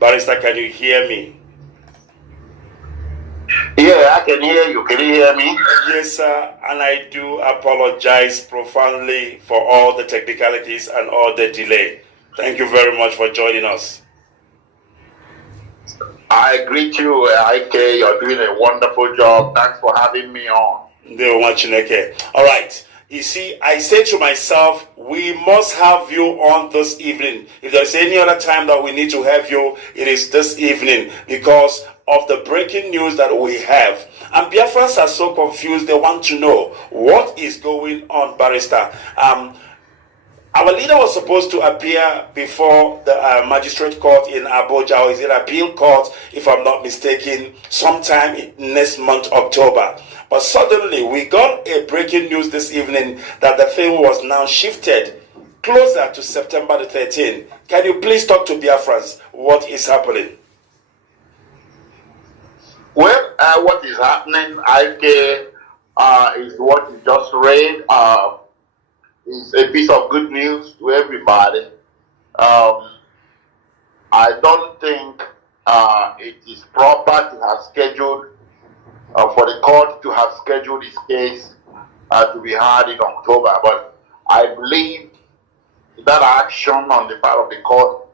Barrister, can you hear me? Yeah, I can hear you. Can you hear me? Yes, sir. And I do apologize profoundly for all the technicalities and all the delay. Thank you very much for joining us. I greet you, IK. You're doing a wonderful job. Thanks for having me on. All right. You see, I say to myself, we must have you on this evening. If there's any other time that we need to have you, it is this evening because of the breaking news that we have. And Biafrans are so confused, they want to know what is going on, Barrister. Our leader was supposed to appear before the magistrate court in Abuja, or is it appeal court, if I'm not mistaken, sometime next month, October. But suddenly, we got a breaking news this evening that the thing was now shifted closer to September the 13th. Can you please talk to Biafrans? What is happening? Well, what is happening, IK, is what you just read. Is a piece of good news to everybody. I don't think it is proper to have scheduled for the court to have scheduled this case to be heard in October, but I believe that action on the part of the court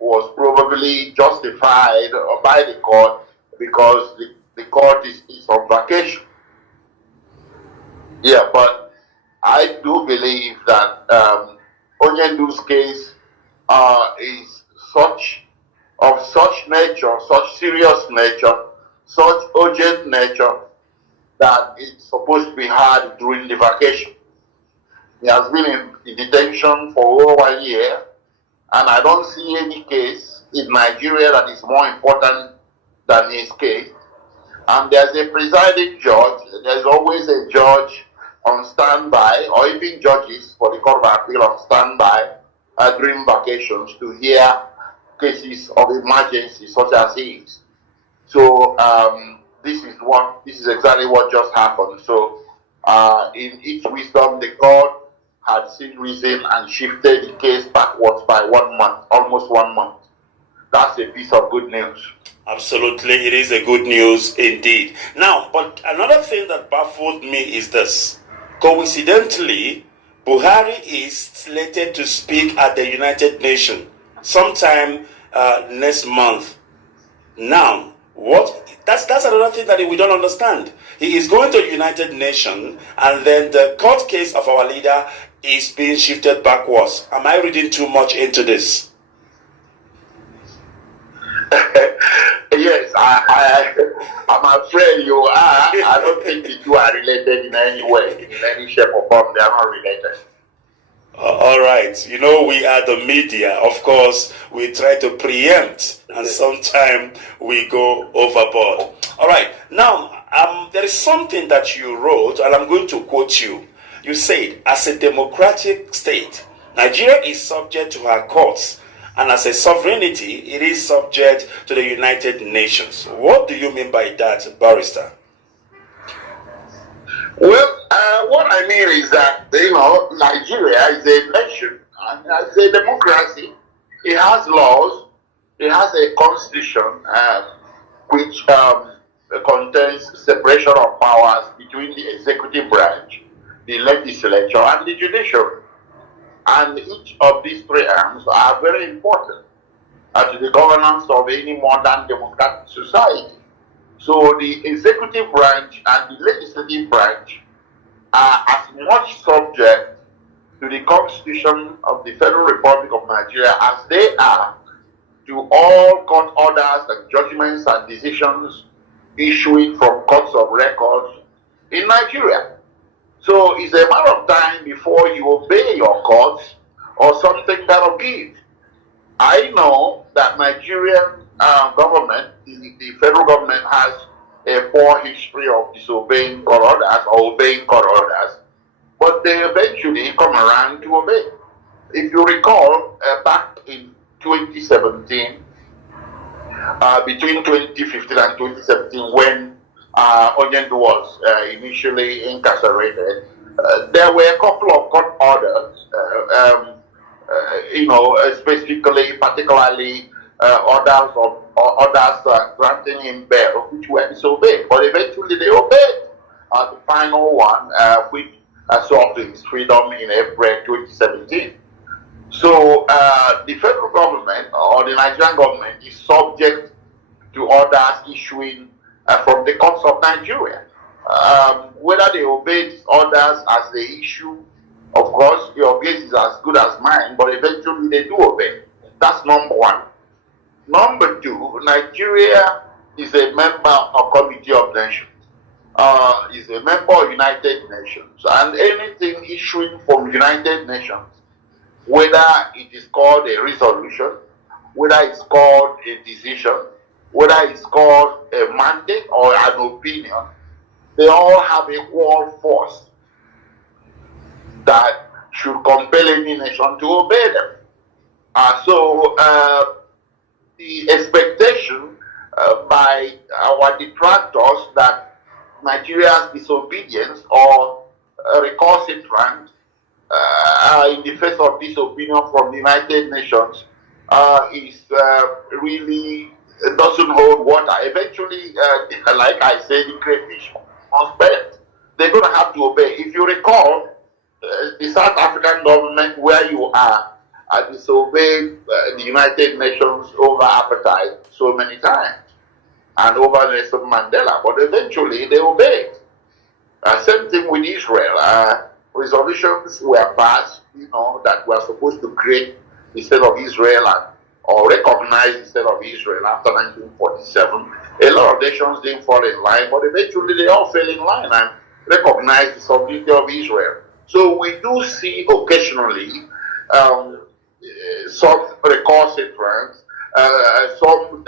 was probably justified by the court because the court is on vacation. Yeah, but I do believe that Onyendu's case is of such nature, such serious nature, such urgent nature that it's supposed to be heard during the vacation. He has been in detention for over 1 year, and I don't see any case in Nigeria that is more important than his case. And there's a presiding judge, there's always a judge on standby, or even judges for the Court of Appeal on standby during vacations to hear cases of emergency such as his. So this is exactly what just happened. So in its wisdom, the court had seen reason and shifted the case backwards by 1 month, almost 1 month. That's a piece of good news. Absolutely, it is a good news indeed. Now, but another thing that baffled me is this. Coincidentally, Buhari is slated to speak at the United Nations sometime next month. Now, that's another thing that we don't understand. He is going to the United Nations, and then the court case of our leader is being shifted backwards. Am I reading too much into this? Yes, I'm afraid you are. I don't think the two are related in any way, in any shape or form. They are not related. All right. You know, we are the media. Of course, we try to preempt, and sometimes we go overboard. All right. Now, there is something that you wrote, and I'm going to quote you. You said, as a democratic state, Nigeria is subject to her courts, and as a sovereignty, it is subject to the United Nations. What do you mean by that, Barrister? Well, what I mean is that, Nigeria is a nation, and as a democracy, it has laws, it has a constitution, which contains separation of powers between the executive branch, the legislature, and the judiciary. And each of these three arms are very important to the governance of any modern democratic society. So the executive branch and the legislative branch are as much subject to the Constitution of the Federal Republic of Nigeria as they are to all court orders and judgments and decisions issuing from courts of records in Nigeria. So it's a matter of time before you obey your courts or something that'll give. I know that Nigerian government, the federal government, has a poor history of disobeying court orders or obeying court orders, but they eventually come around to obey. If you recall, back in 2017, between 2015 and 2017, when Onyendu was initially incarcerated, there were a couple of court orders, specifically, particularly others granting him bail, which were disobeyed. But eventually they obeyed the final one, which sought his freedom in April 2017. So the federal government or the Nigerian government is subject to orders issuing from the courts of Nigeria. Whether they obey these orders as they issue, of course, your guess is as good as mine, but eventually they do obey. That's number one. Number two, Nigeria is a member of Committee of Nations, is a member of United Nations, and anything issuing from United Nations, whether it is called a resolution, whether it's called a decision, whether it's called a mandate or an opinion, they all have equal force that should compel any nation to obey them. So the expectation by our detractors that Nigeria's disobedience or recalcitrant in the face of this opinion from the United Nations is really doesn't hold water. Eventually, like I said, the crayfish must bend. They're going to have to obey. If you recall, the South African government, where you are, disobeyed the United Nations over apartheid so many times and over Nelson Mandela, but eventually they obeyed. Same thing with Israel. Resolutions were passed, that were supposed to create the state of Israel or recognize the state of Israel after 1947. A lot of nations didn't fall in line, but eventually they all fell in line and recognized the sovereignty of Israel. So we do see occasionally some recalcitrance, some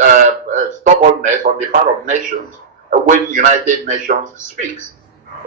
stubbornness on the part of nations when the United Nations speaks.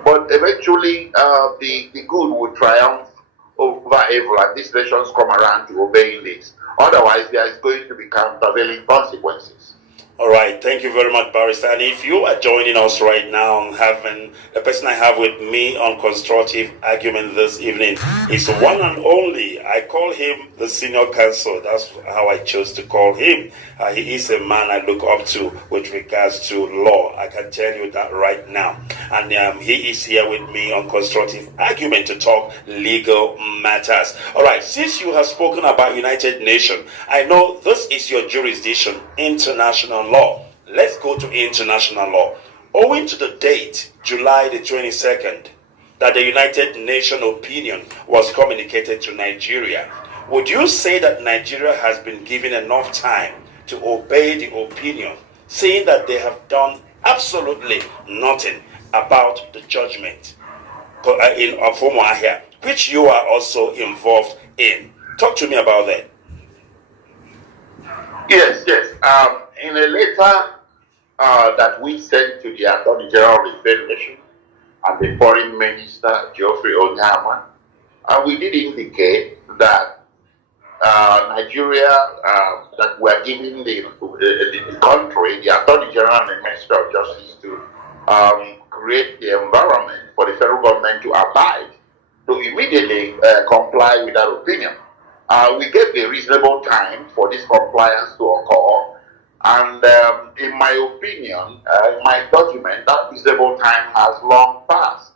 But eventually the good will triumph over evil, and these nations come around to obeying this. Otherwise, there is going to be countervailing consequences. All right, thank you very much, Barrister. And if you are joining us right now, the person I have with me on constructive argument this evening is one and only. I call him the senior counsel. That's how I chose to call him. He is a man I look up to with regards to law. I can tell you that right now. And he is here with me on constructive argument to talk legal matters. All right, since you have spoken about United Nations, I know this is your jurisdiction, international law. Let's go to international law. Owing to the date, July the 22nd, that the United Nations opinion was communicated to Nigeria, would you say that Nigeria has been given enough time to obey the opinion, seeing that they have done absolutely nothing about the judgment in Afomahia, which you are also involved in? Talk to me about that. Yes. In a letter that we sent to the Attorney General of the Federation and the Foreign Minister, Geoffrey Onyama, we did indicate that Nigeria, that we are giving the country, the Attorney General and the Minister of Justice to create the environment for the federal government to abide, to immediately comply with that opinion. We gave a reasonable time for this compliance to occur, and in my opinion, in my document, that reasonable time has long passed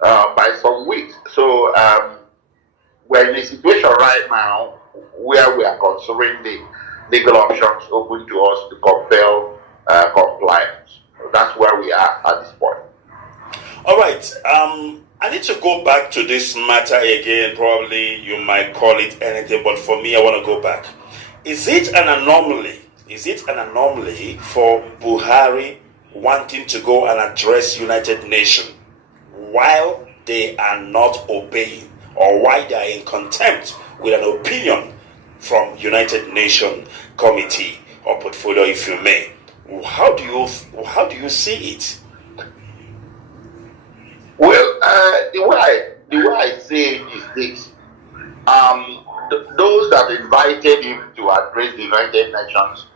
by some weeks. So we're in a situation right now where we are considering the legal options open to us to compel compliance. That's where we are at this point. All right. I need to go back to this matter again. Probably you might call it anything, but for me, I want to go back. Is it an anomaly? Is it an anomaly for Buhari wanting to go and address United Nations while they are not obeying, or why they are in contempt with an opinion from United Nations Committee or portfolio, if you may? How do you see it? Well, the way I see it is this: those that invited him to address the United Nations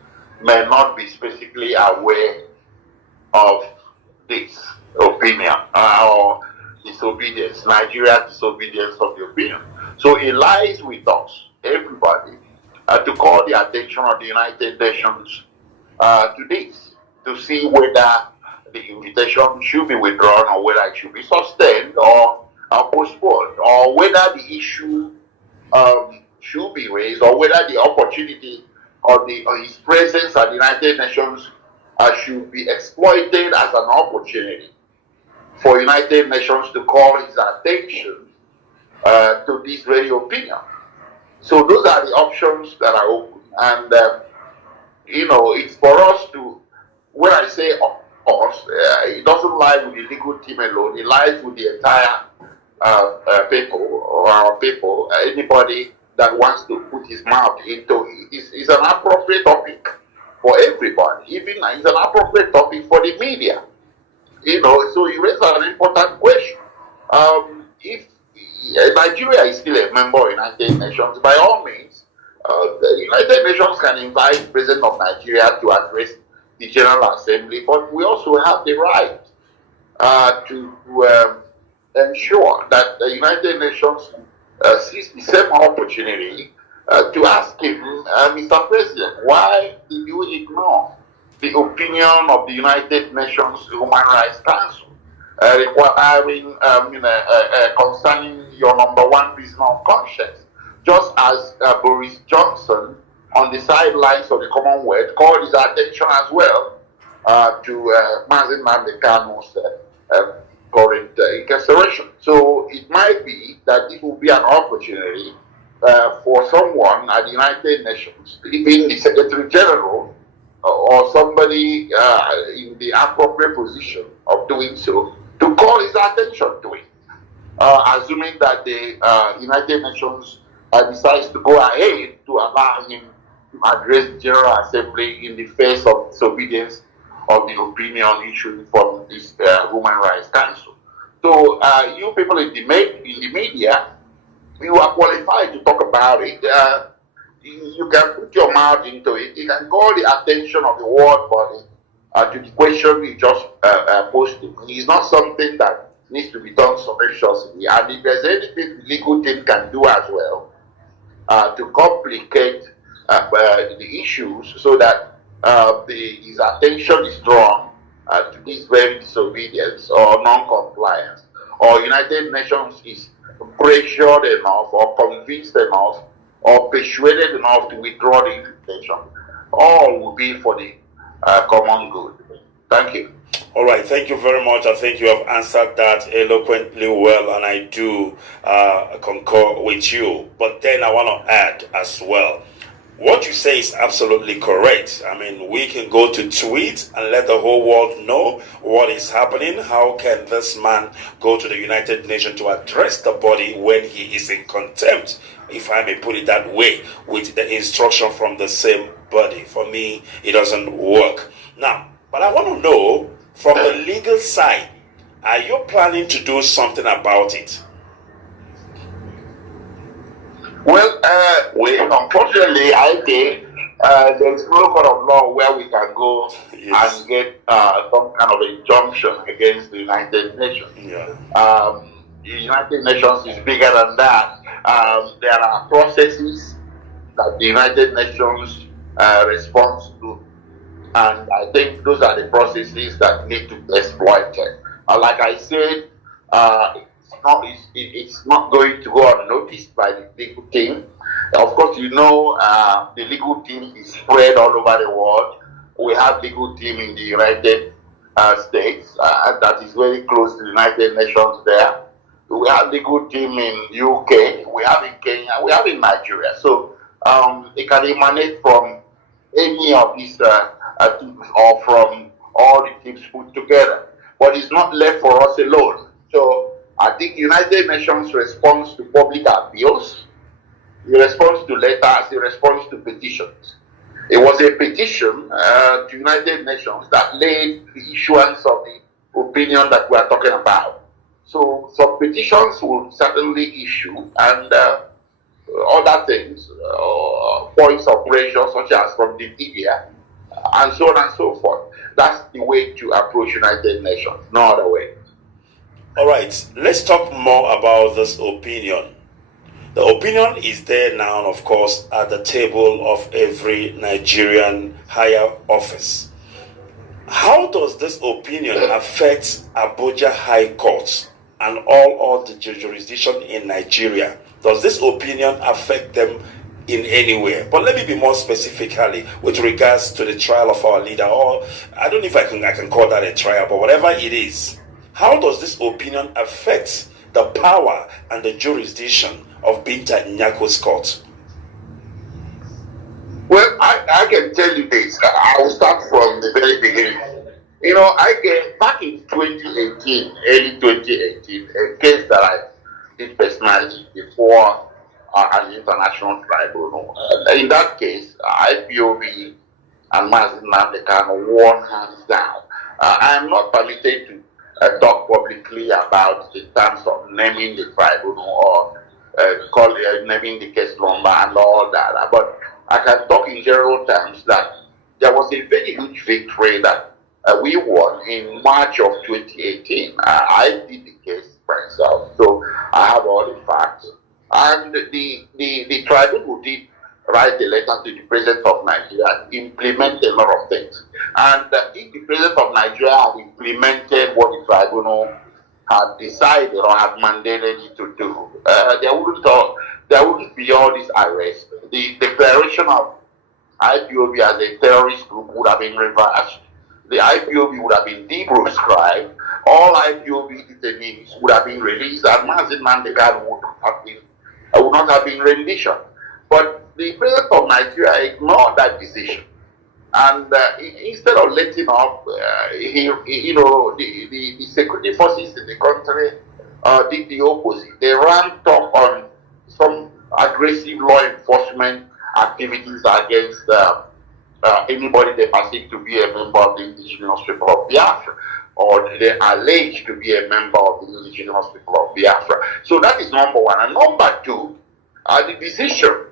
may not be specifically aware of this opinion or disobedience, Nigeria's disobedience of the opinion. So it lies with us, everybody, to call the attention of the United Nations to this, to see whether the invitation should be withdrawn or whether it should be sustained or postponed, or whether the issue should be raised, or whether the opportunity of his presence at the United Nations should be exploited as an opportunity for United Nations to call his attention to this very opinion. So those are the options that are open, and it's for us to. When I say us, it doesn't lie with the legal team alone. It lies with the entire people or our people. Anybody that wants to put his mouth into it is an appropriate topic for everybody. Even it's an appropriate topic for the media. So you raise an important question. If Nigeria is still a member of the United Nations, by all means, the United Nations can invite the President of Nigeria to address the General Assembly, but we also have the right to ensure that the United Nations sees the same opportunity to ask him, Mr. President, why did you ignore the opinion of the United Nations Human Rights Council requiring concerning your number one prisoner of conscience, just as Boris Johnson on the sidelines of the Commonwealth called his attention as well to Mazen Mandekano's current incarceration. So it might be that it will be an opportunity for someone at the United Nations, even the Secretary General or somebody in the appropriate position of doing so, to call his attention to it, assuming that the United Nations decides to go ahead to allow him to address the General Assembly in the face of disobedience of the opinion issued from this Human Rights Council. So you people in the media, you are qualified to talk about it. You can put your mouth into it. You can call the attention of the world body to the question you just posted. It's not something that needs to be done surreptitiously. And if there's anything the legal team can do as well to complicate the issues so that his attention is drawn to this very disobedience or non-compliance, or United Nations is pressured enough or convinced enough or persuaded enough to withdraw the invitation, all will be for the common good. Thank you. All right, thank you very much. I think you have answered that eloquently well, and I do concur with you. But then I want to add as well, what you say is absolutely correct. I mean, we can go to tweet and let the whole world know what is happening. How can this man go to the United Nations to address the body when he is in contempt, if I may put it that way, with the instruction from the same body? For me, it doesn't work. Now, but I want to know, from the legal side, are you planning to do something about it? Well, unfortunately, I think there's no court of law where we can go and get some kind of injunction against the United Nations. Yeah. The United Nations is bigger than that. There are processes that the United Nations responds to, and I think those are the processes that need to be exploited. Like I said, it's not going to go unnoticed by the legal team. Of course, the legal team is spread all over the world. We have legal team in the United States that is very close to the United Nations there. We have legal team in UK, we have in Kenya, we have in Nigeria. So it can emanate from any of these teams or from all the teams put together. But it's not left for us alone. So I think United Nations responds to public appeals, it responds to letters, it responds to petitions. It was a petition to United Nations that laid the issuance of the opinion that we are talking about. So some petitions will certainly issue, and other things, points of pressure such as from the media, and so on and so forth. That's the way to approach United Nations, no other way. All right, let's talk more about this opinion. The opinion is there now, of course, at the table of every Nigerian higher office. How does this opinion affect Abuja High Court and all the jurisdiction in Nigeria? Does this opinion affect them in any way? But let me be more specifically with regards to the trial of our leader, or I don't know if I can call that a trial, but whatever it is. How does this opinion affect the power and the jurisdiction of Binta Nyako's court? Well, I can tell you this. I will start from the very beginning. You know, back in 2018, early 2018, a case that I did personally before an international tribunal. In that case, IPOB and Mazi Nnamdi Kanu won hands down. I am not permitted to talk publicly about the terms of naming the tribunal or naming the case number and all that, but I can talk in general terms that there was a very huge victory that we won in March of 2018. I did the case myself, so I have all the facts. And the tribunal did write a letter to the President of Nigeria, implement a lot of things. And if the President of Nigeria had implemented what the tribunal had decided or had mandated it to do, there wouldn't be all this arrest. The declaration of IPOB as a terrorist group would have been reversed. The IPOB would have been deproscribed. All IPOB detainees would have been released, and Mazi Nnamdi Kanu would not have been rendition. But the President of Nigeria ignored that decision. And instead of letting up, the security forces in the country did the opposite. They ramped up on some aggressive law enforcement activities against anybody they perceive to be a member of the indigenous people of Biafra, or they alleged to be a member of the indigenous people of Biafra. So that is number one. And number two, the decision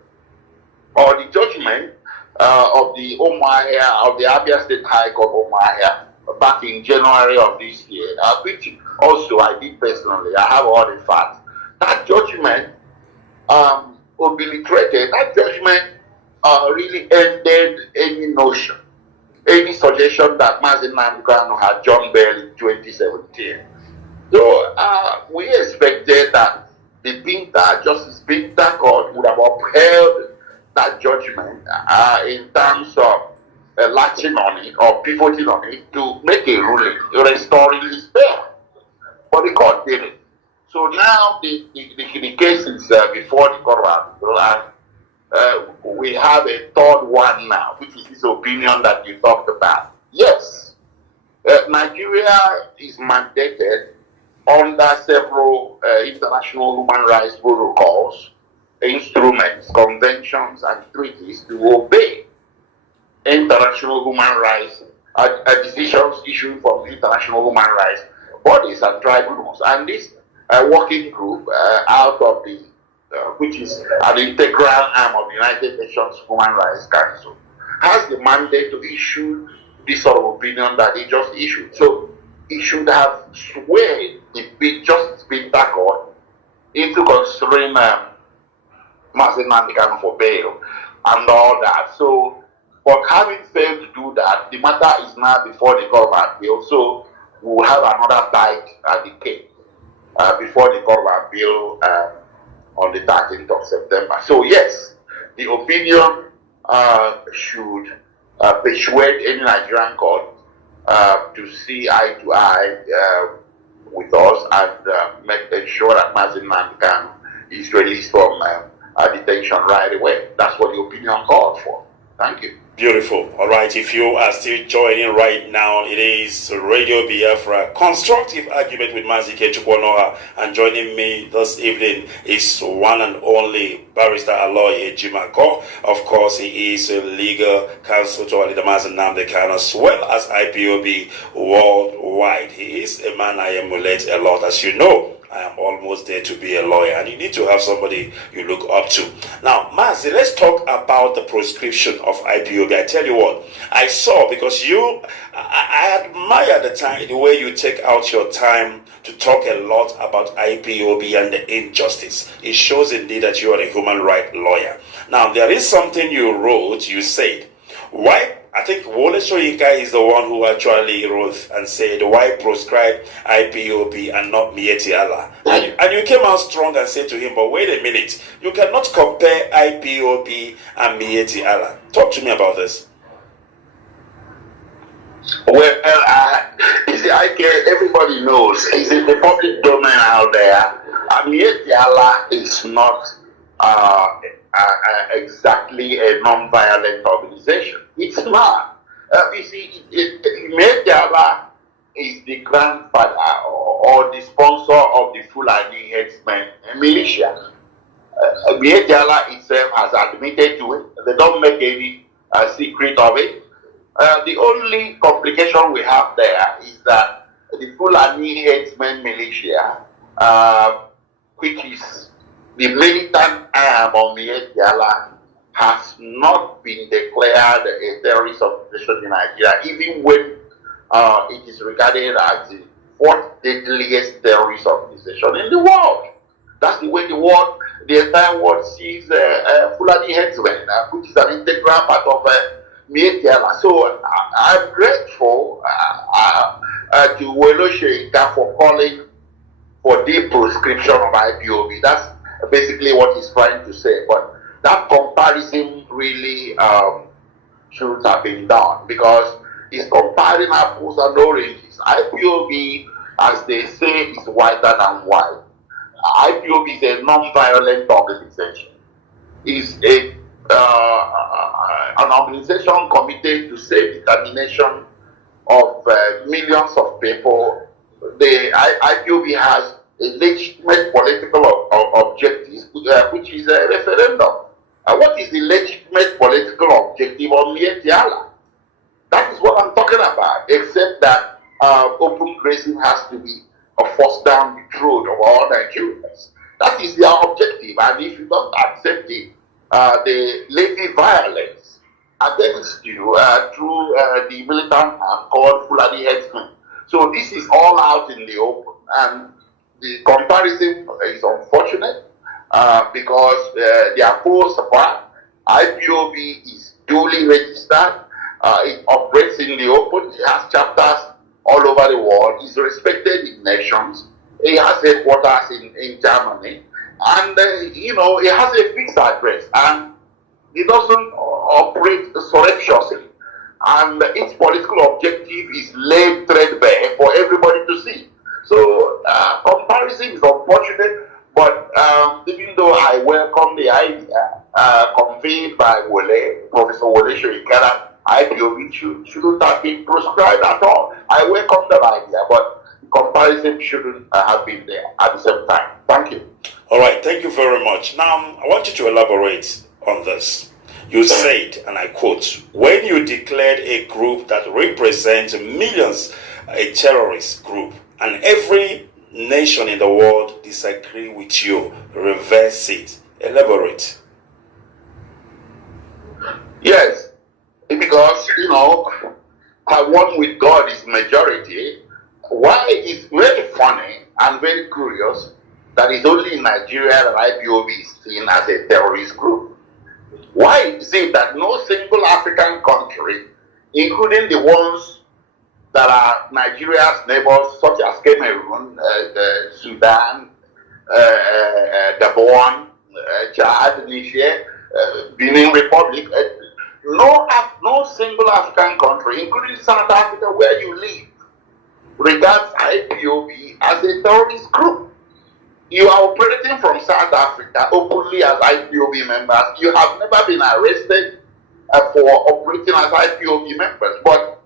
or the judgment of the Abia State High Court Omahia back in January of this year, which also I did personally, I have all the facts. That judgment obliterated, that judgment really ended any notion, any suggestion that Mazi Nnamdi Kanu had John Bell in 2017. So we expected that the Justice Binta Court would have upheld that judgment in terms of latching on it or pivoting on it to make a ruling restoring his bail. But the court did it. So now the case is before the court, and we have a third one now, which is this opinion that you talked about. Yes, Nigeria is mandated under several international human rights protocols, instruments, conventions, and treaties to obey international human rights decisions issued from international human rights bodies and tribunals. And this working group out of the which is an integral arm of the United Nations Human Rights Council, has the mandate to issue this sort of opinion that he just issued. So he should have swayed the Justice Binta Court into considering Mazi Nnamdi Kanu for bail and all that. So, but having failed to do that, the matter is now before the Court of Appeal. So we will have another bite at the cake before the Court of Appeal on the 13th of September. So yes, the opinion should persuade any Nigerian court to see eye to eye with us and ensure that Mazi Nnamdi Kanu is released from detention right away. That's what the opinion called for. Thank you. Beautiful. All right, if you are still joining right now, it is Radio Biafra Constructive Argument with Mazi Kechukwonoha, and joining me this evening is one and only Barrister Aloy Ejimako. Of course, he is a legal counsel to Ali Mazi Nnamdi Kanu as well as IPOB worldwide. He is a man I emulate a lot, as you know. I am almost there to be a lawyer. And you need to have somebody you look up to. Now, Mazi, let's talk about the proscription of IPOB. I tell you what, I saw, because I admire the way you take out your time to talk a lot about IPOB and the injustice. It shows indeed that you are a human rights lawyer. Now, there is something you wrote. You said, why? I think Wole Soyinka is the one who actually wrote and said, why proscribe IPOB and not Miyetti Allah? And you came out strong and said to him, but wait a minute, you cannot compare IPOB and Miyetti Allah. Talk to me about this. Well, you see, everybody knows, it's in the public domain out there. Miyetti Allah is not exactly a non-violent organization. It's not. You see, Miyetti Allah is the grandfather or the sponsor of the Fulani headsmen militia. Miyetti Allah itself has admitted to it. They don't make any secret of it. The only complication we have there is that the Fulani headsmen militia, which is the militant arm of Miyetti Allah, has not been declared a terrorist organization in Nigeria, even when it is regarded as the fourth deadliest terrorist organization in the world. That's the way the entire world sees Fulani headsmen, which is an integral part of Miyetti Allah. So I'm grateful to Wole Soyinka for calling for the proscription of IPOB. That's basically what he's trying to say. But that comparison really shouldn't have been done, because he's comparing apples and oranges. IPOB, as they say, is whiter than white. IPOB is a non-violent organization. It's an organization committed to self-determination of millions of people. The IPOB has a legitimate political objective, which is a referendum. What is the legitimate political objective of Miyetti Allah? That is what I'm talking about, except that open grazing has to be forced down the throat of all Nigerians. That is their objective, and if you don't accept it, they levy violence against you through the militant arm called Fulani headsmen. So this is all out in the open, and the comparison is unfortunate because they are both apart. IPOB is duly registered. It operates in the open. It has chapters all over the world. It's respected in nations. It has headquarters in Germany. And, it has a fixed address. And it doesn't operate surreptitiously. And its political objective is laid threadbare for everybody to see. So, comparison is unfortunate. But even though I welcome the idea conveyed by Professor Wole Soyinka, IPOB shouldn't have been proscribed at all. I welcome that idea, but comparison shouldn't have been there at the same time. Thank you. All right, thank you very much. Now, I want you to elaborate on this. You said, and I quote, when you declared a group that represents millions, a terrorist group, and every nation in the world disagree with you, reverse it. Elaborate. Yes, because, one with God is majority. Why it's very funny and very curious that it's only in Nigeria that IPOB is seen as a terrorist group. Why is it that no single African country, including the ones that are Nigeria's neighbors, such as Cameroon, Sudan, Gabon, Chad, Niger, Benin Republic, no single African country, including South Africa where you live, regards IPOB as a terrorist group. You are operating from South Africa openly as IPOB members. You have never been arrested for operating as IPOB members. But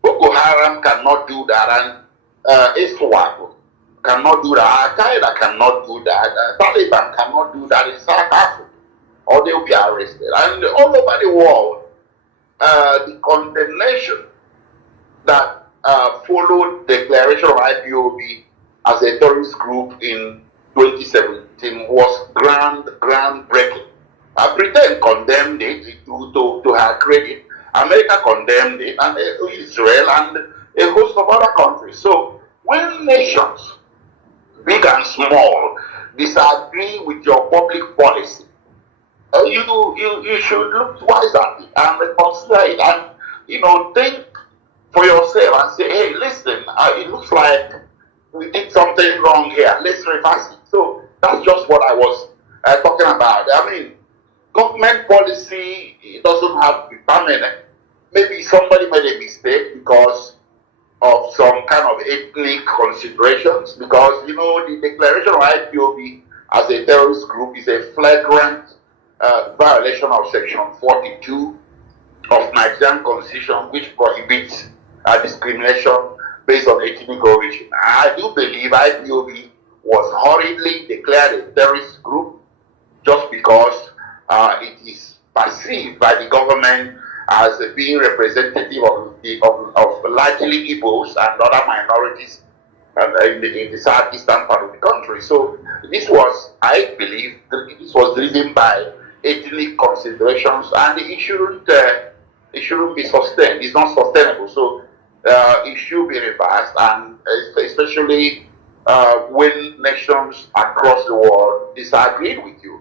Boko Haram cannot do that, and ISWAP cannot do that, Al-Qaeda cannot do that, Taliban cannot do that in South Africa, or they will be arrested. And all over the world, the condemnation that followed the declaration of IPOB as a terrorist group in 2017 was groundbreaking. Britain condemned it to her credit. America condemned it, and Israel and a host of other countries. So when nations, big and small, disagree with your public policy, you should look twice at it and reconsider it, and think for yourself and say, hey, listen, it looks like we did something wrong here. Let's reverse it. So that's just what I was talking about. I mean, government policy, it doesn't have to be permanent. Maybe somebody made a mistake because of some kind of ethnic considerations, because the declaration of IPOB as a terrorist group is a flagrant violation of Section 42 of Nigerian Constitution, which prohibits discrimination based on ethnic origin. I do believe IPOB was hurriedly declared a terrorist group just because it is perceived by the government as being representative of largely Igbos and other minorities in the southeastern part of the country. So this was, I believe, this was driven by ethnic considerations, and it shouldn't be sustained. It's not sustainable. So it should be reversed, and especially when nations across the world disagree with you.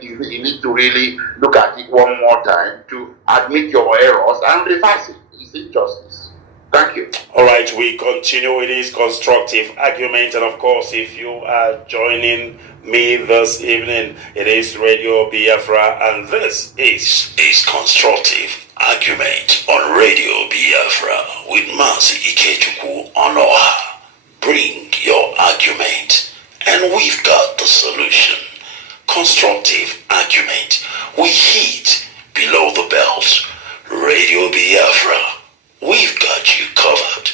You need to really look at it one more time to admit your errors and reverse it. It's injustice. Thank you. All right, we continue with this constructive argument, and of course, if you are joining me this evening, it is Radio Biafra, and this is constructive argument on Radio Biafra with Mazi Ikechukwu Onoha. Bring your argument, and we've got the solution. Constructive argument. We hit below the belt. Radio Biafra. We've got you covered.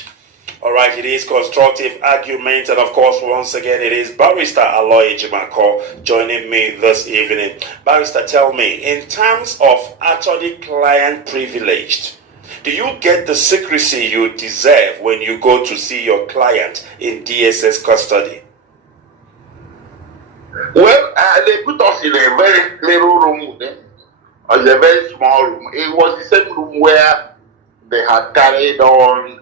All right, it is constructive argument, and of course, once again, it is Barrister Aloy Ejimako joining me this evening. Barrister, tell me, in terms of attorney-client privileged, do you get the secrecy you deserve when you go to see your client in DSS custody? Well, they put us in a very little room with them. It was a very small room. It was the same room where they had carried on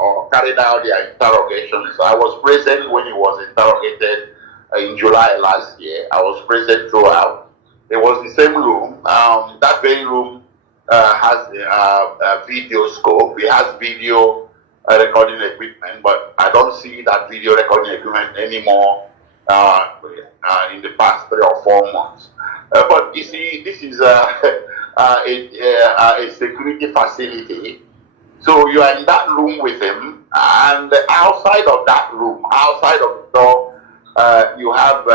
or carried out their interrogations. I was present when he was interrogated in July last year. I was present throughout. It was the same room. That very room has a video scope. It has video recording equipment, but I don't see that video recording equipment anymore in the past 3 or 4 months. But you see, this is a security facility. So you are in that room with him, and outside of that room, outside of the door, you have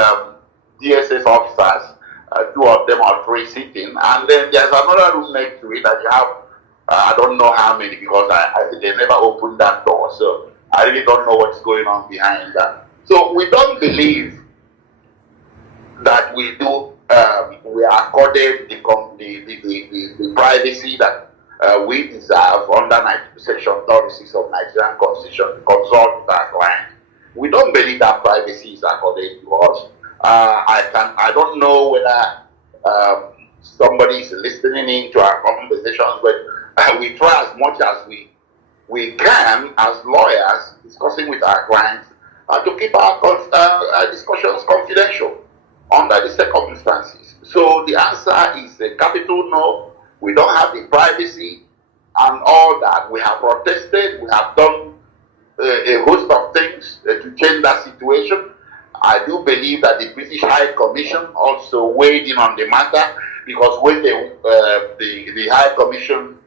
DSS officers. 2 of them are 3 sitting, and then there's another room next to it that you have, I don't know how many, because they never opened that door, so I really don't know what's going on behind that. So we don't believe that we are accorded the privacy that we deserve under Section 36 of Nigerian Constitution to consult with our client. We don't believe that privacy is accorded to us. I don't know whether somebody is listening in to our conversations, but we try as much as we can as lawyers discussing with our clients to keep our discussions confidential under the circumstances. So the answer is a capital no. We don't have the privacy and all that. We have protested. We have done a host of things to change that situation. I do believe that the British High Commission also weighed in on the matter, because when the High Commission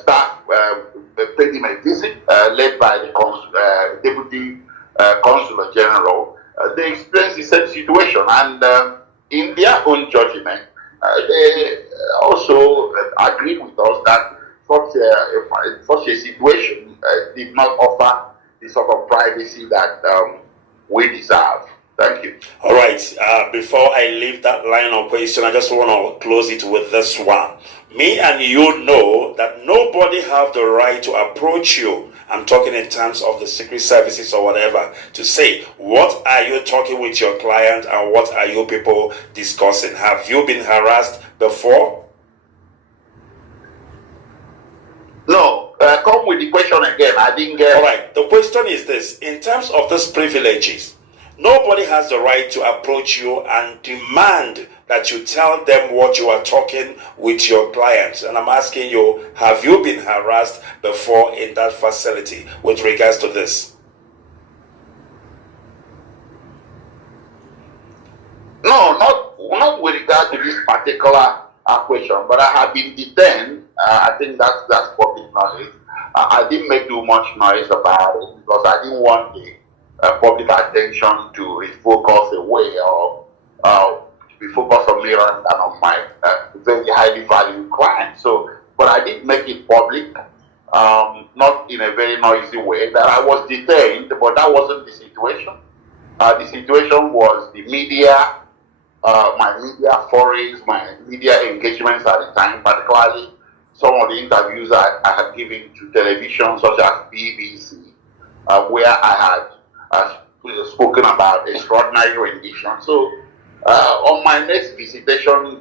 staff paid him a visit, led by the Deputy Consular General, they experienced the same situation, and in their own judgment, they also agreed with us that such a situation did not offer the sort of privacy that we deserve. Thank you. All right. Before I leave that line of question, I just want to close it with this one. Me and you know that nobody have the right to approach you I'm talking in terms of the secret services or whatever, to say, what are you talking with your client and what are you people discussing? Have you been harassed before? No, come with the question again. I didn't get. All right. The question is this: in terms of these privileges, nobody has the right to approach you and demand that you tell them what you are talking with your clients. And I'm asking you, have you been harassed before in that facility with regards to this? No, not with regard to this particular question, but I have been detained. I think that's public knowledge. I didn't make too much noise about it because I didn't want the public attention to refocus away or to be focused on me rather than on my very highly valued client. So, but I did make it public, not in a very noisy way, that I was detained, but that wasn't the situation. The situation was the media, my media forays, my media engagements at the time, particularly some of the interviews I had given to television such as BBC, where I had spoken about extraordinary rendition. So on my next visitation,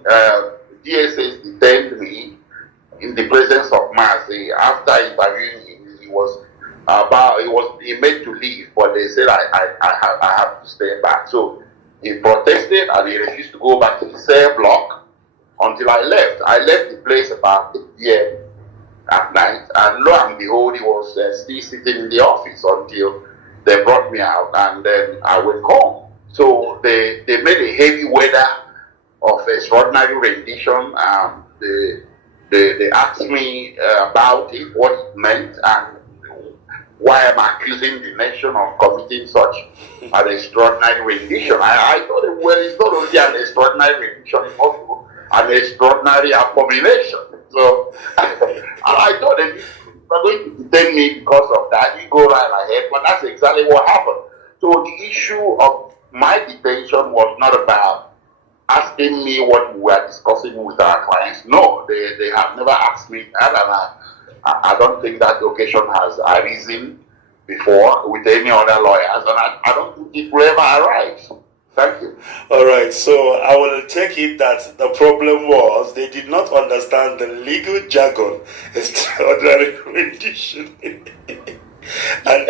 DSS detained me in the presence of Marcy. After interviewing him, he made to leave, but they said I have to stay back. So he protested and he refused to go back to the cell block until I left. I left the place about 8 p.m. at night, and lo and behold, he was still sitting in the office until they brought me out, and then I went home. So they made a heavy weather of extraordinary rendition. They asked me about it, what it meant, and why I'm accusing the nation of committing such an extraordinary rendition. I told them, well, it's not only an extraordinary rendition, it's also an extraordinary abomination. So I told them, you're going to detain me because of that, you go right ahead, but that's exactly what happened. So the issue of my detention was not about asking me what we were discussing with our clients. No, they have never asked me that, and I don't think that occasion has arisen before with any other lawyers, and I don't think it will ever arise. Thank you. All right, so I will take it that the problem was they did not understand the legal jargon, extraordinary rendition. And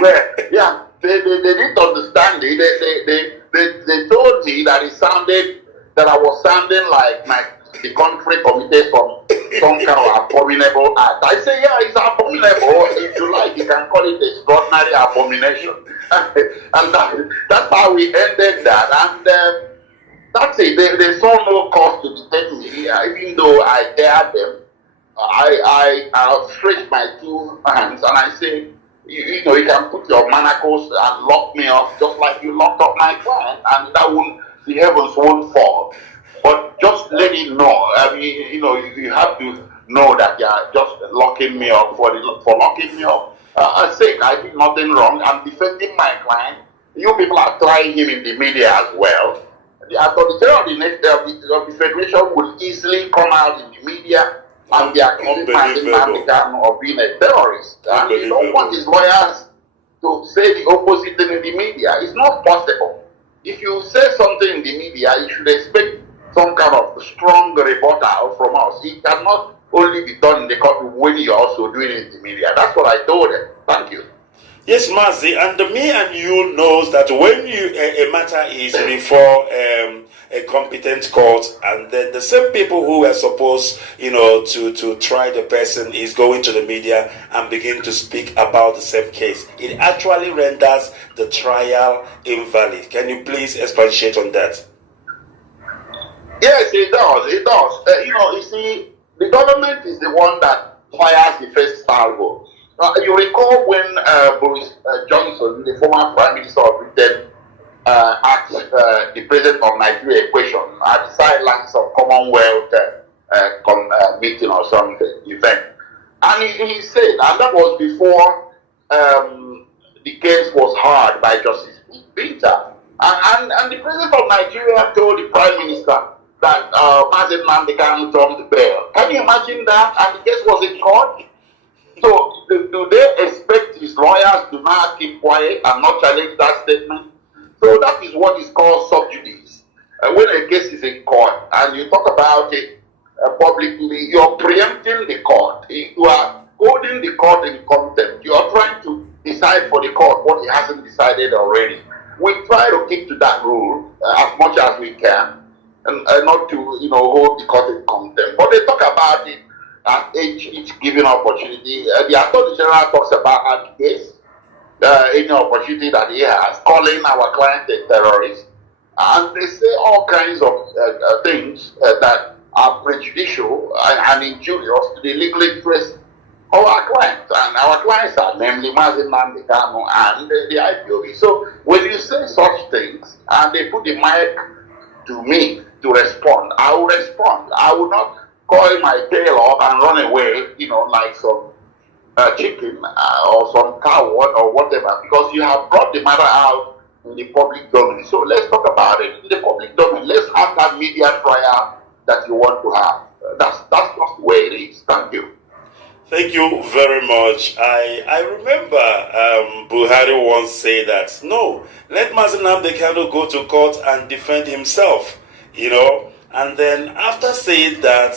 well, yeah, they didn't understand it. They told me that I was sounding like the country committed some kind of abominable act. I say, yeah, it's abominable. If you like, you can call it extraordinary abomination. And that's how we ended that. And that's it. They saw no cause to detain me, even though I dared them. I stretched my two hands and I say, you know, you can put your manacles and lock me up just like you locked up my client, and the heavens won't fall. But just let it know. I mean, you know, you have to know that you are just locking me up for locking me up. Sake, I did nothing wrong. I'm defending my client. You people are trying him in the media as well. The Attorney General of the Federation will easily come out in the media and be accusing of being a terrorist. And you don't want his lawyers to say the opposite in the media. It's not possible. If you say something in the media, you should expect some kind of strong rebuttal from us. It cannot only be done in the courtroom when you're also doing it in the media. That's what I told them. Thank you. Yes, Mazi, and me and you knows that when a matter is before a competent court, and then the same people who are supposed, you know, to try the person is going to the media and begin to speak about the same case, it actually renders the trial invalid. Can you please expatiate on that? Yes, it does. It does. You see, the government is the one that fires the first salvo. You recall when Boris Johnson, the former Prime Minister of Britain, asked the President of Nigeria a question at the sidelines of Commonwealth meeting or something, event. And he said, and that was before the case was heard by Justice Binta. And the President of Nigeria told the Prime Minister that Mazen Mandekanu jumped the bail. Can you imagine that? And the case was in court. So the do they expect his lawyers to now keep quiet and not challenge that statement? So that is what is called sub judice. When a case is in court and you talk about it publicly, you're preempting the court. You are holding the court in contempt. You are trying to decide for the court what it hasn't decided already. We try to keep to that rule as much as we can, and not to hold the court in contempt. But they talk about it at each given opportunity. The Attorney General talks about at case, any opportunity that he has, calling our client a terrorist, and they say all kinds of things that are prejudicial and injurious to the legal interest of our clients. And our clients are namely Mazi Nnamdi Kanu and the IPOB. So when you say such things and they put the mic to me to respond, I will respond. I will not coil my tail up and run away, like some chicken or some coward or whatever, because you have brought the matter out in the public domain. So let's talk about it in the public domain. Let's have that media trial that you want to have. That's just the way it is. Thank you. Thank you very much. I remember Buhari once said that, no, let Mazi Nnamdi Kanu go to court and defend himself, And then after saying that,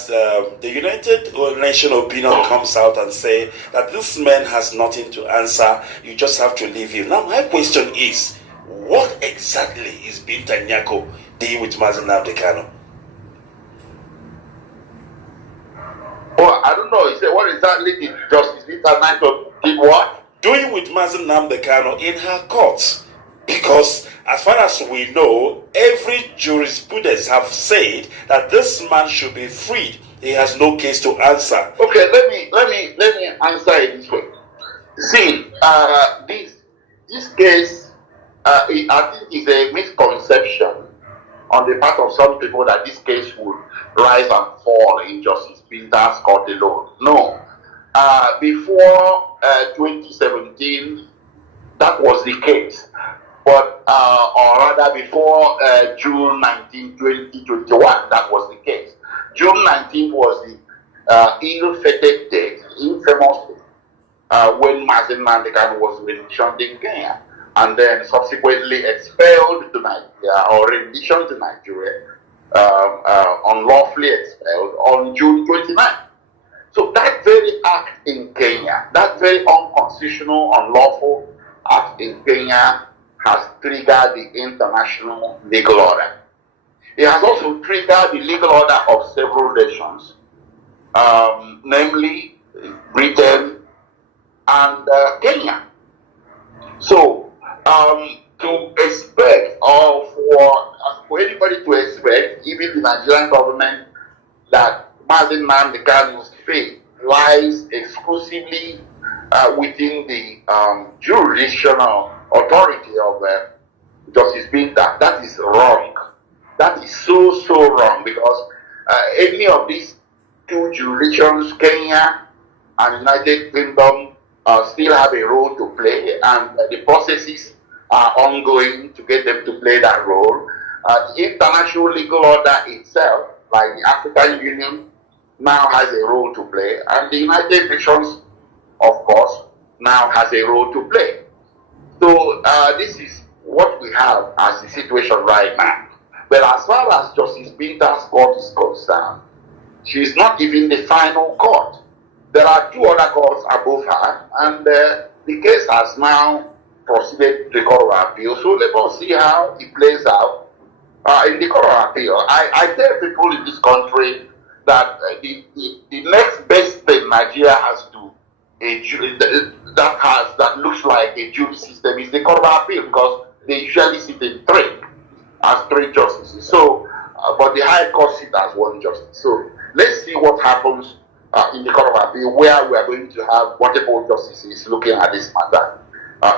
the United Nations opinion comes out and say that this man has nothing to answer, you just have to leave him. Now my question is, what exactly is Binta Nyako doing with Mazi Nnamdi Kanu? Well, I don't know. He said, what exactly did Justice Binta Nyako did what? Doing with Mazi Nnamdi Kanu in her court. Because as far as we know, every jurisprudence have said that this man should be freed. He has no case to answer. Okay, let me answer it this way. See, this case, I think is a misconception on the part of some people that this case would rise and fall in Justice Binta's court alone. No. Before 2017, that was the case. But, or rather before June 19, 2021, that was the case. June 19 was the ill-fated date, infamously, when Mazi Nnamdi Kanu was renditioned in Kenya, and then subsequently expelled to Nigeria, or renditioned to Nigeria, unlawfully expelled on June 29. So that very act in Kenya, that very unconstitutional, unlawful act in Kenya, has triggered the international legal order. It has also triggered the legal order of several nations, namely Britain and Kenya. So, to expect, or for anybody to expect, even the Nigerian government, that Mazi Nnamdi Kanu's fate lies exclusively within the jurisdictional authority of Justice Binta, that is wrong. That is so wrong, because any of these two jurisdictions, Kenya and United Kingdom, still have a role to play, and the processes are ongoing to get them to play that role. The international legal order itself, like the African Union, now has a role to play, and the United Nations, of course, now has a role to play. So this is what we have as the situation right now. But as far as Justice Binta's court is concerned, she is not even the final court. There are two other courts above her, and the case has now proceeded to the Court of Appeal. So let us see how it plays out in the Court of Appeal. I tell people in this country that the next best thing Nigeria has to that looks like a jury system is the Court of Appeal, because they usually sit in three justices. So, but the High Court sit as one justice. So let's see what happens in the Court of Appeal, where we are going to have multiple justices looking at this matter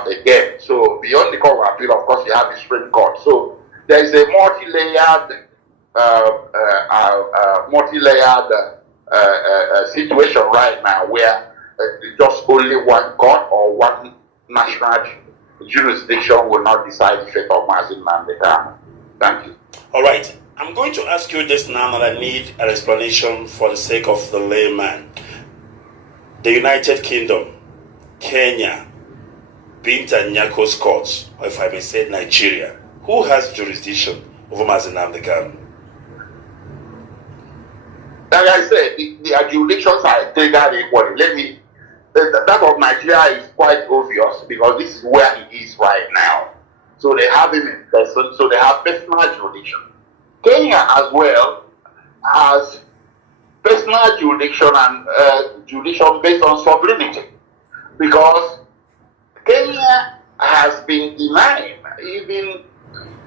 again. So beyond the Court of Appeal, of course, you have the Supreme Court. So there is a multi-layered situation right now where just only one court or one national jurisdiction will not decide the fate of Mazi Nnamdi Kanu. Thank you. All right. I'm going to ask you this now, and I need an explanation for the sake of the layman. The United Kingdom, Kenya, Binta Nyako's courts, or if I may say Nigeria, who has jurisdiction over Mazi Nnamdi Kanu? Like I said, the jurisdictions are triggered equally. That of Nigeria is quite obvious because this is where he is right now. So they have him in person, so they have personal jurisdiction. Kenya as well has personal jurisdiction and jurisdiction based on sovereignty, because Kenya has been denying, even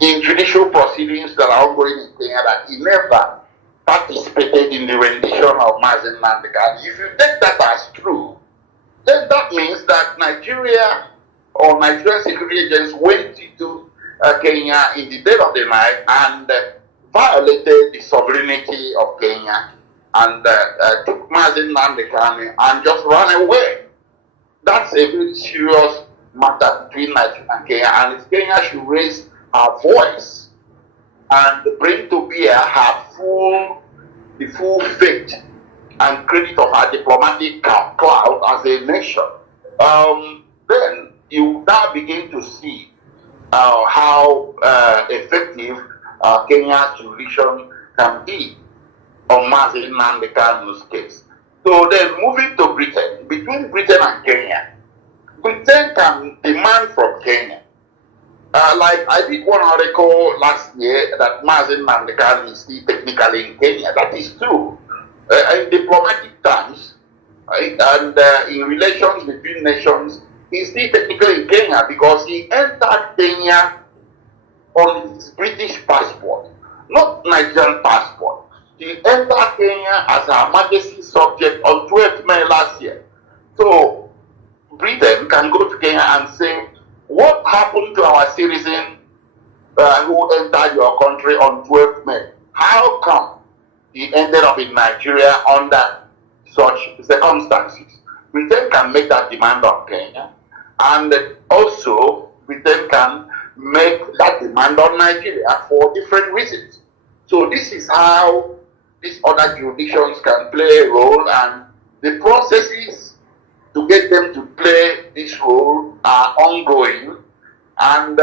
in judicial proceedings that are ongoing in Kenya, that he never participated in the rendition of Mazi Nnamdi Kanu. If you take that as true, then that means that Nigeria or Nigerian security agents went into Kenya in the dead of the night and violated the sovereignty of Kenya and took Mazi Nnamdi Kanu and just ran away. That's a very serious matter between Nigeria and Kenya, and Kenya should raise her voice and bring to bear the full faith and credit of our diplomatic clout as a nation. Then you now begin to see how effective Kenya's jurisdiction can be on Mazi Nnamdi Kanu's case. So then moving to Britain, between Britain and Kenya, Britain can demand from Kenya. Like I did one article last year that Mazi Nnamdi Kanu is still technically in Kenya. That is true. In diplomatic terms, and in relations between nations, he's still technically in Kenya because he entered Kenya on his British passport, not Nigerian passport. He entered Kenya as Her Majesty's subject on 12th May last year. So Britain can go to Kenya and say, what happened to our citizen who entered your country on 12th May? How come he ended up in Nigeria under such circumstances? Britain can make that demand on Kenya, and also Britain can make that demand on Nigeria for different reasons. So this is how these other jurisdictions can play a role, and the processes to get them to play this role are ongoing, and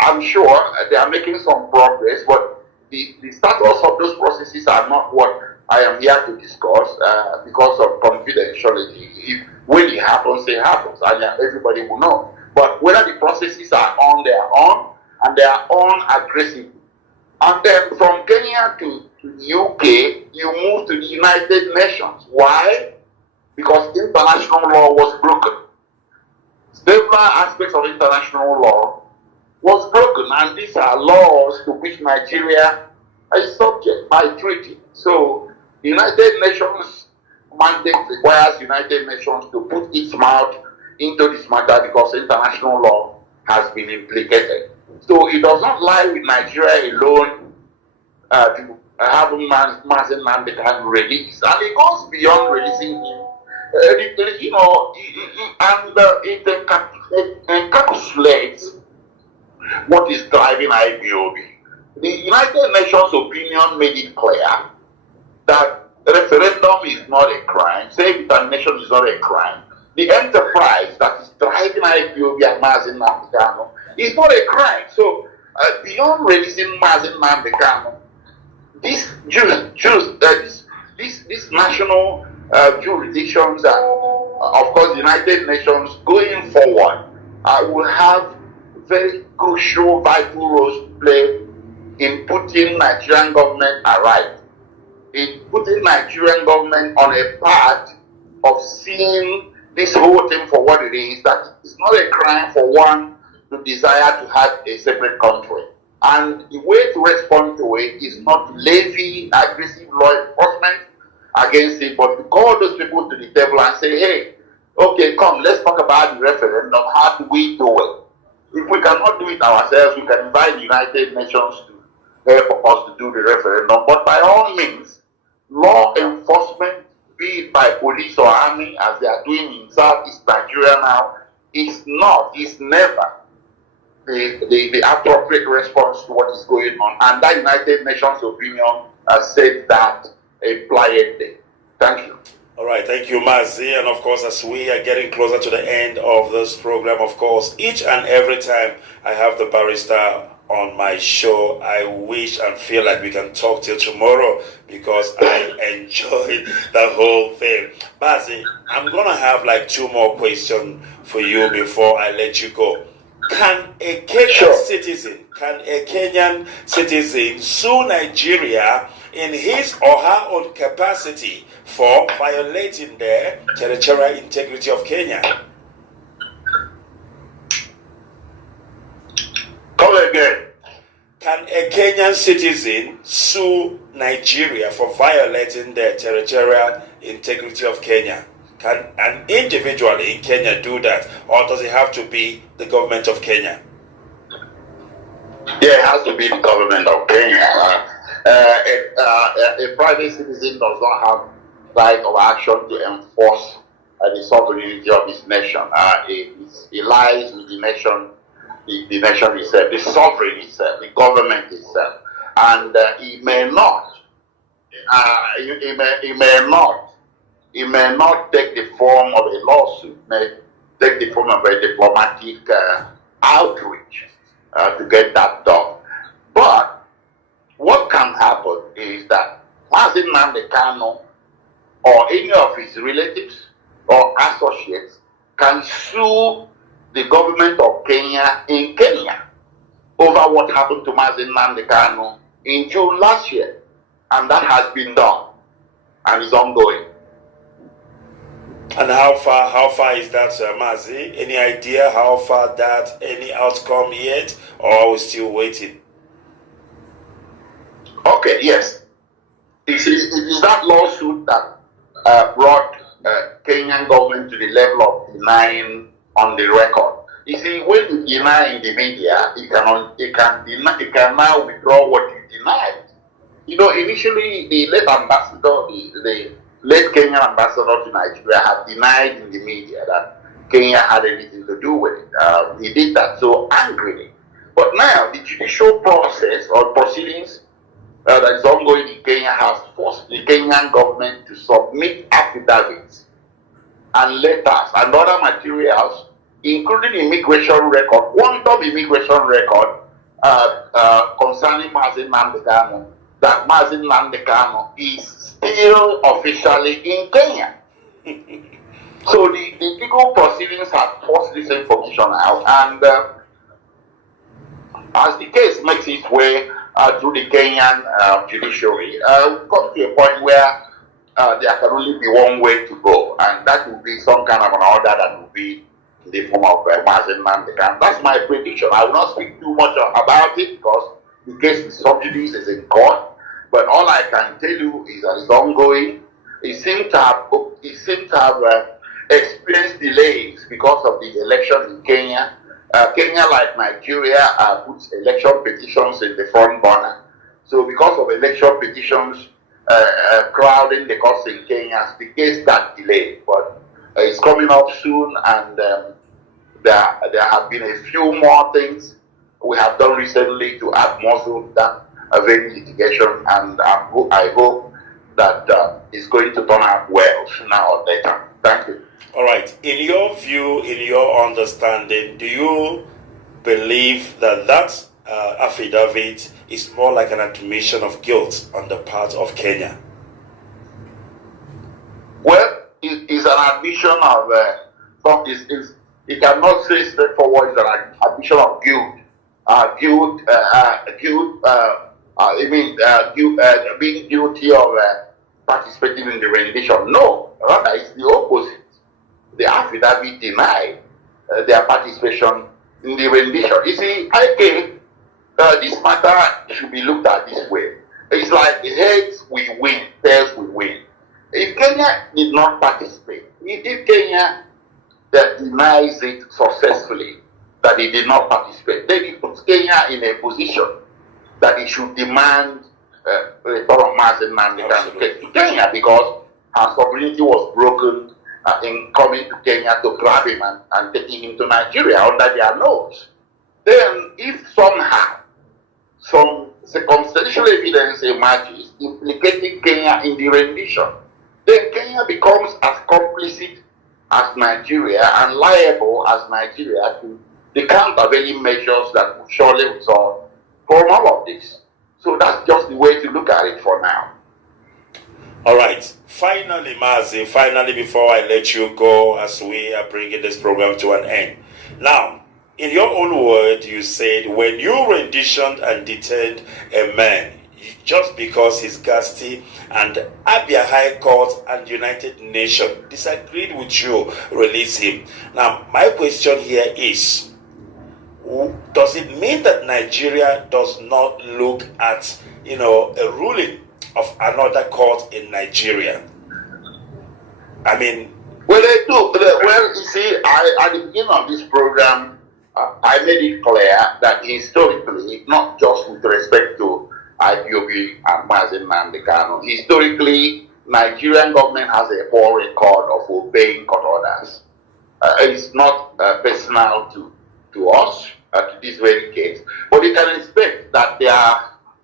I'm sure they are making some progress, but the status of those processes are not what I am here to discuss because of confidentiality. When it happens, and everybody will know. But whether the processes are on their own, and they are on aggressively. And then from Kenya to the UK, you move to the United Nations. Why? Because international law was broken. Several aspects of international law was broken, and these are laws to which Nigeria is subject by treaty. So the United Nations mandate requires United Nations to put its mouth into this matter because international law has been implicated. So it does not lie with Nigeria alone to have Mazi Nnamdi Kanu released, and it goes beyond releasing him. It encapsulates what is driving IPOB. The United Nations opinion made it clear that referendum is not a crime, self-determination is not a crime. The enterprise that is driving IPOB and Mazi Nnamdi Kanu is not a crime. So beyond releasing Mazi Nnamdi Kanu, these national jurisdictions and of course the United Nations going forward will have very crucial, vital roles to play in putting Nigerian government aright, in putting Nigerian government on a path of seeing this whole thing for what it is, that it's not a crime for one to desire to have a separate country. And the way to respond to it is not to levy aggressive law enforcement against it, but to call those people to the table and say, hey, okay, come, let's talk about the referendum. How do we do it? If we cannot do it ourselves, we can invite the United Nations to help us to do the referendum. But by all means, law enforcement, be it by police or army, as they are doing in Southeast Nigeria now, is never the appropriate response to what is going on. And that United Nations opinion has said that a pliant day. Thank you. All right. thank you, Mazi. And of course, as we are getting closer to the end of this program, of course, each and every time I have the barrister on my show, I wish and feel like we can talk till tomorrow because I enjoy the whole thing. Mazi, I'm going to have like 2 more questions for you before I let you go. Can a Kenyan citizen sue Nigeria in his or her own capacity for violating the territorial integrity of Kenya? Come again. Can a Kenyan citizen sue Nigeria for violating the territorial integrity of Kenya? Can an individual in Kenya do that, or does it have to be the government of Kenya? Yeah, it has to be the government of Kenya. A private citizen does not have right of action to enforce the sovereignty of his nation. It lies with the nation, the nation itself, the sovereign itself, the government itself, and it may not. It may not take the form of a lawsuit. It may take the form of a diplomatic outreach to get that done. But what can happen is that Mazi Nnamdi Kanu or any of his relatives or associates can sue the government of Kenya in Kenya over what happened to Mazi Nnamdi Kanu in June last year. And that has been done and is ongoing. And how far is that, Mazi? Any idea how far that, any outcome yet, or are we still waiting? Okay, yes. It is that lawsuit that brought Kenyan government to the level of denying on the record. You see, when you deny in the media, it can now withdraw what you denied. You know, initially the late ambassador, the late Kenyan ambassador to Nigeria had denied in the media that Kenya had anything to do with it. He did that so angrily. But now the judicial process or proceedings that is ongoing in Kenya has forced the Kenyan government to submit affidavits and letters and other materials, including immigration record, quantum immigration record concerning Mazi Nnamdi Kanu, that Mazi Nnamdi Kanu is still officially in Kenya. So the legal proceedings have forced this information out, and as the case makes its way through the Kenyan judiciary, we come to a point where there can only be one way to go, and that will be some kind of an order that will be in the form of Mazi Nnamdi Kanu. That's my prediction. I will not speak too much about it because the case with subsidies is in court. But all I can tell you is that it's ongoing. It seems to have experienced delays because of the election in Kenya. Kenya, like Nigeria, puts election petitions in the front burner. So because of election petitions crowding the courts in Kenya, the case got delayed. But it's coming up soon, and there have been a few more things we have done recently to add muscle to that very litigation, and I hope that it's going to turn out well sooner or later. Thank you. All right. In your view, in your understanding, do you believe that affidavit is more like an admission of guilt on the part of Kenya? Well, it's an admission of it cannot say straightforward. It's an admission of guilt. Being guilty of participating in the rendition. No, rather it's the opposite. The affidavit denied their participation in the rendition. You see, this matter should be looked at this way. It's like heads we win, tails we win. If Kenya did not participate, if Kenya denies it successfully that it did not participate, then it puts Kenya in a position that it should demand return of Mazi Nnamdi Kanu to Kenya, because her sovereignty was broken in coming to Kenya to grab him and taking him to Nigeria under their nose. Then if somehow some circumstantial evidence emerges implicating Kenya in the rendition, then Kenya becomes as complicit as Nigeria and liable as Nigeria to the countervailing measures that will surely result from all of this. So that's just the way to look at it for now. All right. Finally, Mazi, before I let you go, as we are bringing this program to an end. Now, in your own word, you said when you renditioned and detained a man just because he's Gasti and Abia High Court and United Nations disagreed with you, release him. Now, my question here is, does it mean that Nigeria does not look at, a ruling of another court in Nigeria? I mean... Well, they do. Well, you see, at the beginning of this program, I made it clear that historically, not just with respect to IPOB and Mazi Nnamdi Kanu, historically, Nigerian government has a poor record of obeying court orders. It's not personal to us, to this very case, but you can expect that their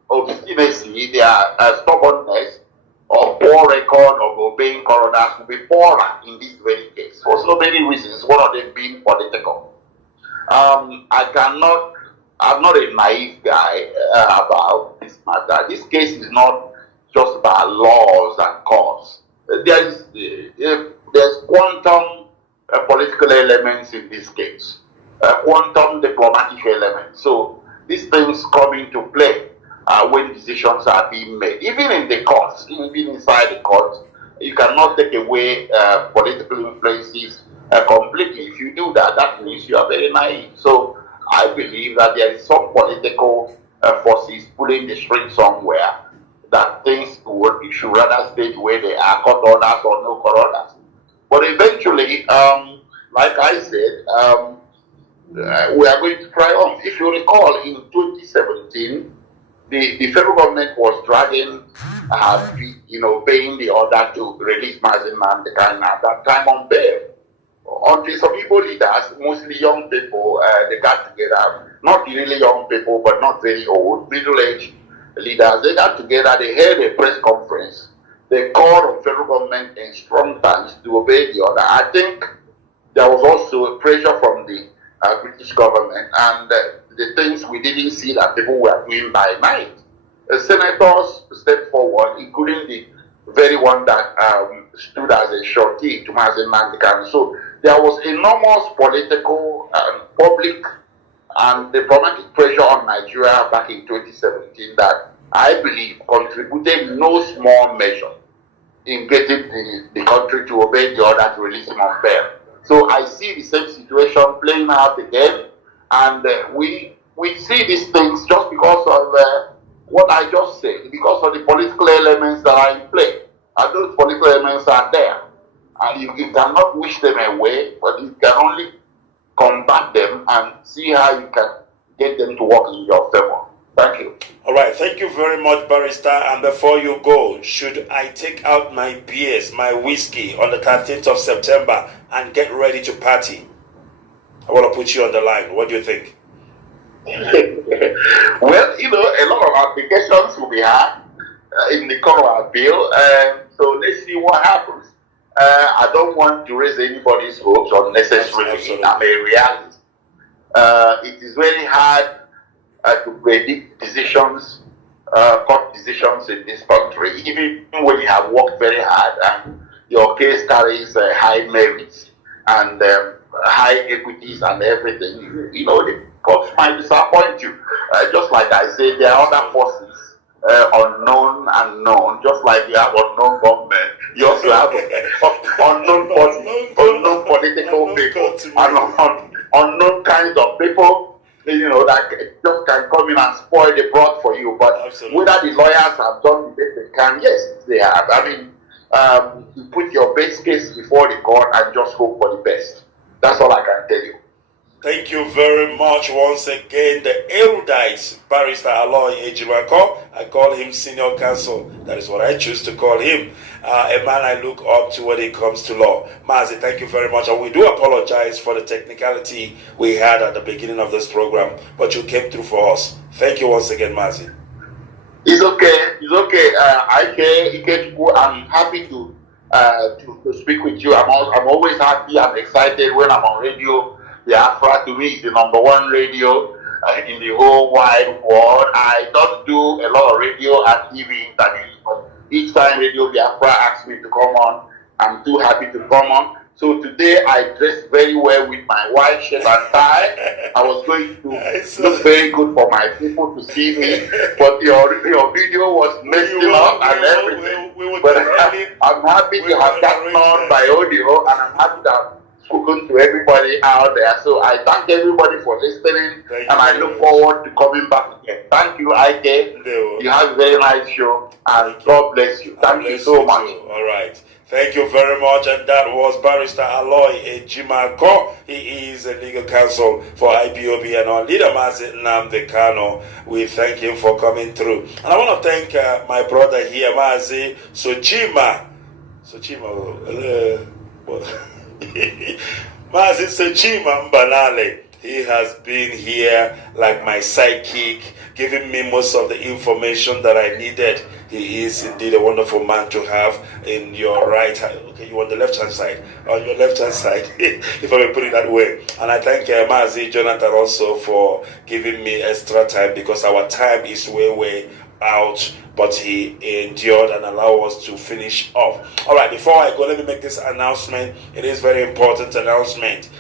obstinacy, their stubbornness, or poor record of obeying court orders will be poorer in this very case for so many reasons, one of them being political. I'm not a naive guy about this matter. This case is not just about laws and courts. There's quantum political elements in this case, quantum diplomatic elements. So these things come into play when decisions are being made. Even in the courts, even inside the courts, you cannot take away political influences completely. If you do that, that means you are very naive. So I believe that there is some political forces pulling the string somewhere, that things should rather stay the way they are, court orders or no court orders. But eventually, like I said, we are going to triumph. If you recall, in 2017, the federal government was dragging, obeying the order to release Mazi Nnamdi Kanu at that time on bail. Until some Igbo leaders, mostly young people, they got together, not really young people, but not very old, middle-aged leaders, they got together, they held a press conference. They called on federal government in strong terms to obey the order. I think there was also pressure from the British government, and the things we didn't see that people were doing by night. Senators stepped forward, including the very one that stood as a shorty to Mazi Nnamdi Kanu. So there was enormous political, public, and diplomatic pressure on Nigeria back in 2017 that I believe contributed in no small measure in getting the country to obey the order to release him on bail. So I see the same situation playing out again, and we see these things just because of what I just said, because of the political elements that are in play. And those political elements are there. And you cannot wish them away, but you can only combat them and see how you can get them to work in your favor. Thank you. All right. Thank you very much, Barrister. And before you go, should I take out my beers, my whiskey on the 13th of September and get ready to party? I want to put you on the line. What do you think? Well, a lot of applications will be had in the Colorado bill. So let's see what happens. I don't want to raise anybody's hopes unnecessarily. I'm a realist. It is very hard to predict decisions, court decisions in this country, even when you have worked very hard and your case carries high merits and high equities and everything. The courts might disappoint you. Just like I said, there are other forces, unknown and known, just like you have unknown government. You also have unknown forces, unknown political people, and unknown kinds of people, that just can come in and spoil the broth for you. But absolutely, whether the lawyers have done the best they can, yes, they have. I mean, you put your best case before the court and just hope for the best. That's all I can tell you. Thank you very much once again, the erudite Barrister Aloy Ejimako. I call him senior counsel. That is what I choose to call him. A man I look up to when it comes to law. Mazi, thank you very much. And we do apologize for the technicality we had at the beginning of this program, but you came through for us. Thank you once again, Mazi. It's okay. It's okay. I'm happy to to speak with you. I'm always happy and excited when I'm on radio. Biafra to me is the #1 radio in the whole wide world. I don't do a lot of radio and TV interviews, but each time Radio Biafra asks me to come on, I'm too happy to come on. So today I dressed very well with my white shirt and tie. I was going to look very good for my people to see me, but your video was messing up and everything. But I'm happy to have that on by audio, and I'm happy that I've spoken to everybody out there. So I thank everybody for listening, and I look forward to coming back again. Thank you, Ike. You have a very nice show, and God bless you. Thank you so much. All right. Thank you very much. And that was Barrister Aloy Ejimako. He is a legal counsel for IPOB, and our leader, Mazi Nnamdi Kanu. We thank him for coming through. And I want to thank my brother here, Mazi Sochima. Mazi Sochima Mbanale. He has been here like my sidekick, giving me most of the information that I needed. He is indeed a wonderful man to have in your right hand. Okay, you on the left hand side. On your left hand side, if I may put it that way. And I thank Mazi Jonathan also for giving me extra time, because our time is way out, but he endured and allowed us to finish off. All right, before I go, let me make this announcement. It is very important announcement.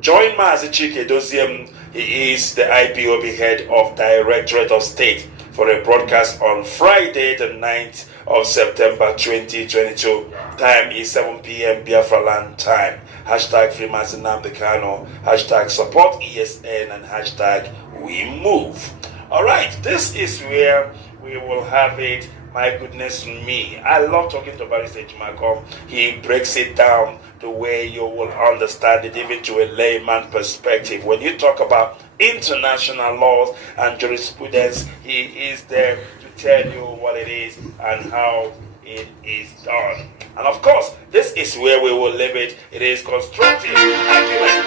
Join Mazi Chike Doziem. He is the IPOB head of Directorate of State for a broadcast on Friday, the 9th of September 2022. Time is 7 p.m. Biafra land time. Hashtag Free Mazi Nnamdi Kanu. Hashtag Support ESN, and hashtag We Move. All right, this is where we will have it. My goodness me, I love talking to Barrister Ejimako. He breaks it down the way you will understand it, even to a layman perspective. When you talk about international laws and jurisprudence, he is there to tell you what it is and how it is done. And of course, this is where we will leave it. It is constructive argument.